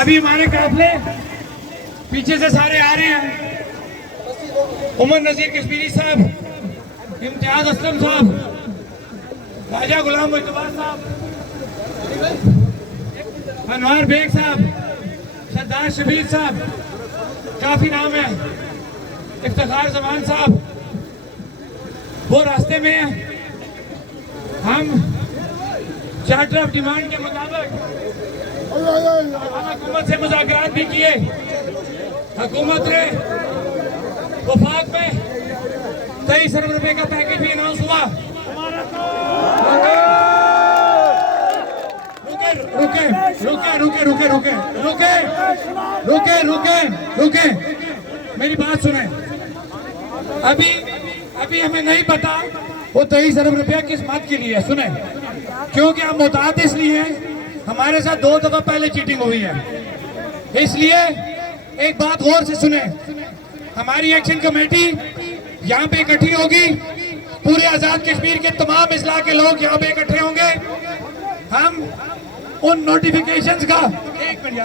अभी हमारे काफले पीछे से सारे आ रहे हैं। उमर नजीर कश्मीरी साहब, इम्तियाज असलम साहब, राजा गुलाम मुस्तफा साहब, अनवार बेग साहब, सरदार शबीर साहब, काफी नाम है, इफ्तिखार जमान साहब, वो रास्ते में है। हम चार्टर ऑफ डिमांड के मुताबिक हुकूमत से मुज़ाकरात भी किए। हुकूमत ने वफाक में 23 अरब रुपए का पैकेज भी अनाउंस हुआ। रुके रुके रुके रुके रुके रुके रुके रुके रुके मेरी बात सुने। अभी हमें नहीं पता वो 23 अरब रुपया किस बात के लिए है। सुने, क्योंकि हम मुताद इसलिए हैं, हमारे साथ 2 दफा पहले चीटिंग हुई है। इसलिए एक बात गौर से सुने, हमारी एक्शन कमेटी यहाँ पे इकट्ठी होगी, पूरे आजाद कश्मीर के तमाम इस्लाह के लोग यहाँ पे इकट्ठे होंगे। हम उन नोटिफिकेशंस का एक मिनट